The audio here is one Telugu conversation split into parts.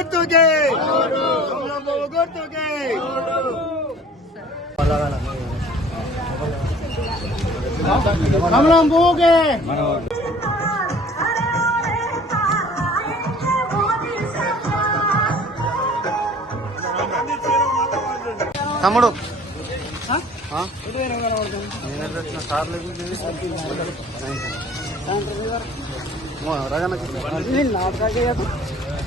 గుర్తుకే కమలం పువ్వు గుర్తుకే కమలం పువ్వుకే తమ్ముడు రామ జన్మభూమి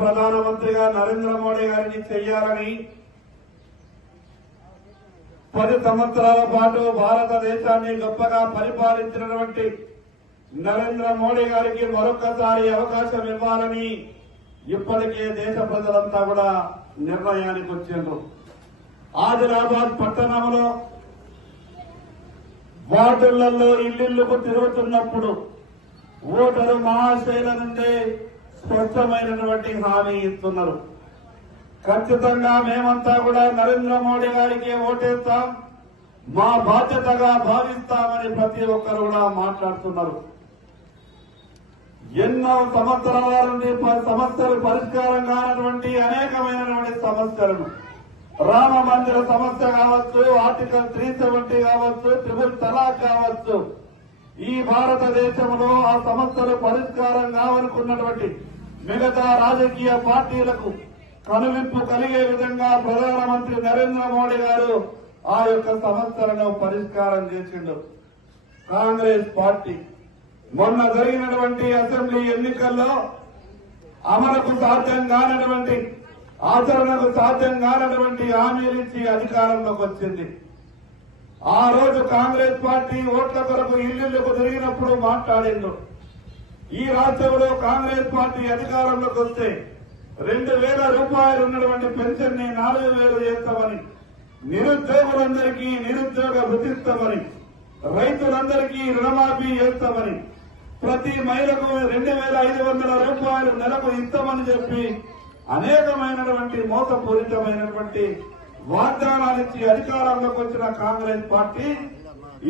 ప్రధానమంత్రిగా నరేంద్ర మోడీ గారిని చెయ్యాలని పది సంవత్సరాల పాటు భారతదేశాన్ని గొప్పగా పరిపాలించినటువంటి నరేంద్ర మోడీ గారికి మరొకసారి అవకాశం ఇవ్వాలని ఇప్పటికే దేశ ప్రజలంతా కూడా నిర్ణయానికి వచ్చిండ్రు. ఆదిలాబాద్ పట్టణంలో వార్డులలో ఇల్లుకు తిరుగుతున్నప్పుడు ఓటరు మహాశైల నుండి స్పష్టమైనటువంటి హామీ ఇస్తున్నారు. ఖచ్చితంగా మేమంతా కూడా నరేంద్ర మోడీ గారికి ఓటేస్తాం. మా బాధ్యతగా భావిస్తామని ప్రతి ఒక్కరు కూడా మాట్లాడుతున్నారు. ఎన్నో సంవత్సరాల నుండి సమస్యలు పరిష్కారం కానటువంటి అనేకమైనటువంటి సమస్యలను. రామ మందిర సమస్య కావచ్చు ఆర్టికల్ త్రీ సెవెంటీ కావచ్చు ట్రిపుల్ తలాక్ కావచ్చు. ఈ భారతదేశంలో ఆ సమస్యలు పరిష్కారం కావనుకున్నటువంటి మిగతా రాజకీయ పార్టీలకు కనువింపు కలిగే విధంగా ప్రధానమంత్రి నరేంద్ర మోడీ గారు ఆ యొక్క సమస్యలను పరిష్కారం చేసిండు. కాంగ్రెస్ పార్టీ. మొన్న జరిగినటువంటి అసెంబ్లీ ఎన్నికల్లో అమలుకు సాధ్యం కానటువంటి ఆచరణకు సాధ్యం కానటువంటి హామీలు ఇచ్చి అధికారంలోకి వచ్చింది. ఆ రోజు కాంగ్రెస్ పార్టీ ఓట్ల కొరకు ఇల్లులకు తిరిగినప్పుడు మాట్లాడిండు. ఈ రాష్ట్రంలో కాంగ్రెస్ పార్టీ అధికారంలోకి వస్తే రెండు వేల రూపాయలు ఉన్నటువంటి పెన్షన్ని నాలుగు వేలు చేస్తామని నిరుద్యోగులందరికీ నిరుద్యోగ వృత్తిస్తామని రైతులందరికీ రుణమాఫీ చేస్తామని ప్రతి మహిళకు రెండు వేల ఐదు వందల రూపాయలు నెలకు ఇస్తామని చెప్పి అనేకమైనటువంటి మోసపూరితమైనటువంటి వాగ్దానాలు ఇచ్చి అధికారంలోకి వచ్చిన కాంగ్రెస్ పార్టీ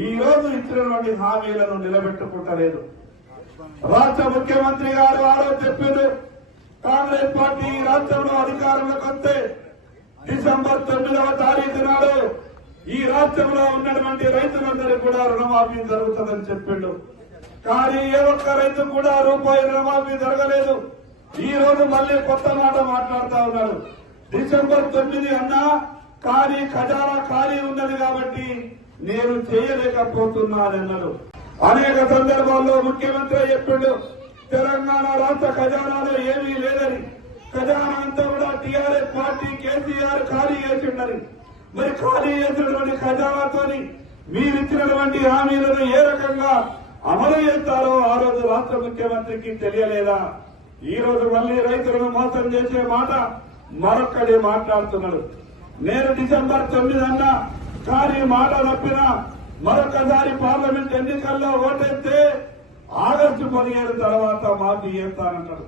ఈ రోజు ఇచ్చినటువంటి హామీలను నిలబెట్టుకుంటలేదు. రాష్ట్ర ముఖ్యమంత్రి గారు ఆ చెప్పారు కాంగ్రెస్ పార్టీ ఈ రాష్ట్రంలో అధికారంలోకి వస్తే డిసెంబర్ తొమ్మిదవ తారీఖు నాడు ఈ రాష్ట్రంలో ఉన్నటువంటి రైతులందరికీ కూడా రుణమాఫీ జరుగుతుందని చెప్పిండు. కానీ ఏ ఒక్క రైతు కూడా రూపాయి రుణమాఫీ జరగలేదు. ఈ రోజు మళ్ళీ కొత్త మాట మాట్లాడుతా ఉన్నారు డిసెంబర్ తొమ్మిది అన్నా కానీ ఖజానా ఖాళీ ఉన్నది కాబట్టి నేను చేయలేకపోతున్నానన్నారు అనేక సందర్భాల్లో ముఖ్యమంత్రి చెప్పిండు తెలంగాణ రాష్ట్ర ఖజానాలో ఏమీ లేదని. ఖజానా అంతా కూడా టీఆర్ఎస్ పార్టీ కేసీఆర్ ఖాళీ చేసిండని. మరి ఖాళీ చేసినటువంటి ఖజానాతోని మీరిచ్చినటువంటి హామీలను ఏ రకంగా అమలు చేస్తారో ఆ రోజు రాష్ట్ర ముఖ్యమంత్రికి తెలియలేదా? ఈ రోజు మళ్ళీ రైతులను మోసం చేసే మాట మరొక్కడే మాట్లాడుతున్నాడు. నేను డిసెంబర్ తొమ్మిది అన్నా కానీ మాట తప్పిన మరొకసారి పార్లమెంట్ ఎన్నికల్లో ఓటేస్తే ఆగస్టు పదిహేడు తర్వాత మాఫీ చేస్తానంటాడు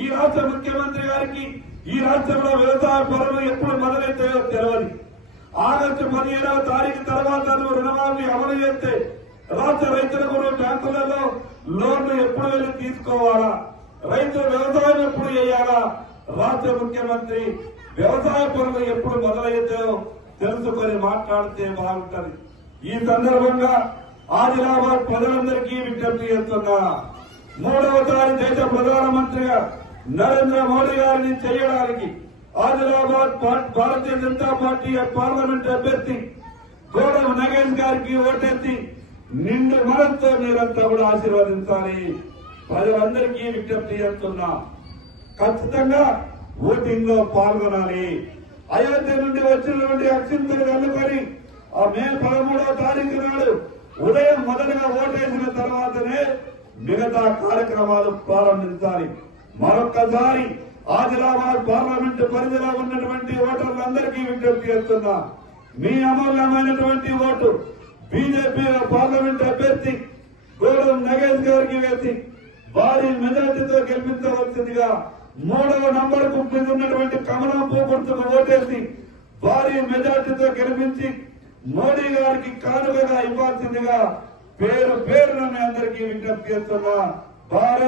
ఈ రాష్ట్ర ముఖ్యమంత్రి గారికి ఈ రాష్ట్రంలో వ్యవసాయ పనులు ఎప్పుడు మొదలైతాయో తెలియదు ఆగస్టు పదిహేడవ తారీఖు తర్వాత నువ్వు రుణమాఫీ అమలు చేస్తే రాష్ట్ర రైతులకు కూడా బ్యాంకులలో లోన్లు ఎప్పుడు వెళ్ళి తీసుకోవాలా? రైతు వ్యవసాయం ఎప్పుడు చేయాలా? రాష్ట్ర ముఖ్యమంత్రి వ్యవసాయ పనులు ఎప్పుడు మొదలైతాయో తెలుసుకొని మాట్లాడితే బాగుంటది. ఈ సందర్భంగా ఆదిలాబాద్ ప్రజలందరికీ విజ్ఞప్తి చేస్తున్నా. మూడవసారి దేశ ప్రధానమంత్రిగా నరేంద్ర మోడీ గారిని చేయడానికి ఆదిలాబాద్ భారతీయ జనతా పార్టీ పార్లమెంట్ అభ్యర్థి గోడవ నగేష్ గారికి ఓటెత్తి నిండు మనతో మీరంతా కూడా ఆశీర్వదించాలి. ప్రజలందరికీ విజ్ఞప్తి చేస్తున్నా. ఖచ్చితంగా ఓటింగ్లో పాల్గొనాలి. అయోధ్య నుండి వచ్చినటువంటి అక్షింతలు అందుకొని ఆ మే పదమూడవ తారీఖు నాడు ఉదయం మొదటగా ఓటేసిన తర్వాతనే మిగతా కార్యక్రమాలు ప్రారంభించాలి. మరొక్కసారి ఆదిలాబాద్ పార్లమెంట్ పరిధిలో ఉన్నటువంటి ఓటర్లందరికీ విజ్ఞప్తి చేస్తున్నా. మీ అమూల్యమైనటువంటి ఓటు బీజేపీ పార్లమెంట్ అభ్యర్థి గోడం నగేష్ గారికి వేసి భారీ మెజార్టీతో గెలిపించవలసిందిగా మూడవ నంబర్కు ఉన్నటువంటి కమలం పూగుర్తుకు ఓటేసి భారీ మెజార్టీతో గెలిపించి మోడీ గారికి కానుకగా ఇవ్వాల్సిందిగా పేరు పేరున మీ అందరికీ విజ్ఞప్తి చేస్తున్నా. భారత్